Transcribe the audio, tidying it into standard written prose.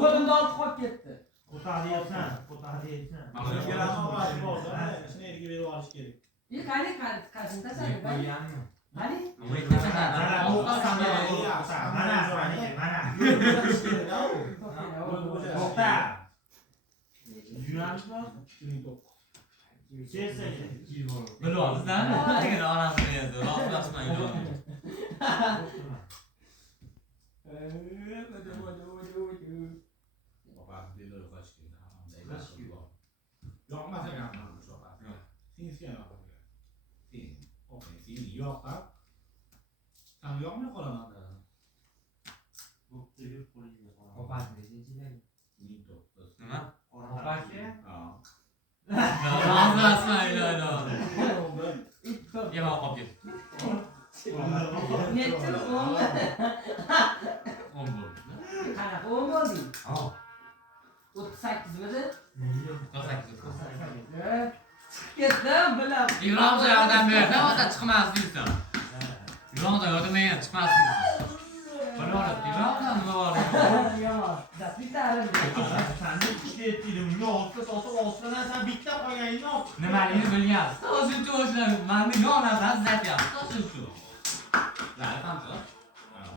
Qo'limda olib qolib ketdi. Ko'tarayapsan. Shuni erga berib olish kerak. Qani qazin tasavvur Qo'yganmi? qani Mana. To'xta. Yuramizmi? 2009. Bilib olibsan? Degan onasini yozdi. Rostlasmang. Yoqmasa gapman shu yoqasi. Sinsiga yoqadi. Sen yoqab. Sen yoqmay qolaman. Bo'pti, yur qo'lingga qol. Opasi nechinchilar? 2009. Nima? Opasi? Ha. Rostlasmang. Yema qolib ketdi. necha 10 10 bo'ldi. qanaqa 10 bo'ldi Ha. 38 midi 48. ketdim bilab Iroqda yordam berdi, o'ta chiqmas deysan. Iroqda yordam bergan chiqmas deysan. Biroq Iroqda nima bor? yomon bittarim Seni ikkita etdim. Yo'qsa sotib olsadan sen bitta qo'yganingni olib. Nimaligini bilgansiz. Shuncha o'shalar meni yonadan zatyapti. Shuncha. Lan qancha?